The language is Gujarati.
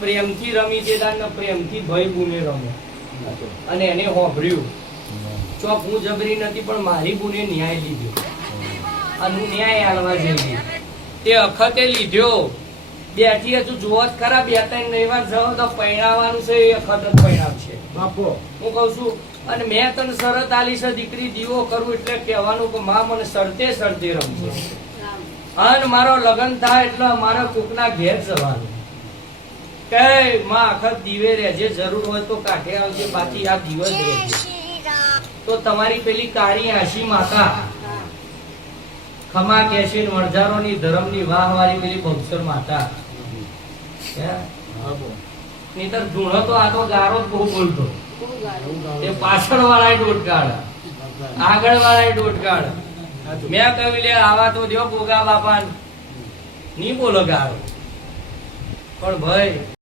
પ્રેમથી રમી તે દાન પ્રેમથી ભાઈ બુને રમે અને એને હોભર્યું ચોક હું જબરી નથી પણ મારી બુને ન્યાય લીધો અને હું ન્યાય આલવા જઈ તે અખતે લીધો બેઠી હજુ જુઓ જ ખરા 2-3 વાર જાઓ તો પૈણાવાનું છે એ અખત જ પૈણાવશે બાપો હું કઉ છું અને મેં તને શરત આલી છે દીકરી દીવો કરું એટલે કહેવાનું કે માં મને સરતે સરતે રમશે અને મારો લગ્ન થાય એટલે મારે કોકના ઘેર જવાનું કે માં આખત દીવે રહેજે જરૂર હોય તો કાઢે આવજે બાકી આ દિવસ રહેજે તો તમારી પેલી કાળી આશી માતા ખમા કેશી વણઝારોની ધર્મની વાહવાળી પેલી બહુસર માતા નહીતર ધૂણો તો આ તો ગારો જ બહુ બોલતો એ પાછળ વાળા દોટ કાઢ આગળ વાળા દોટ કાઢ મેં કહ્યું લે આવા તો દો ગોગા બાપા ની બોલો ગારો પણ ભાઈ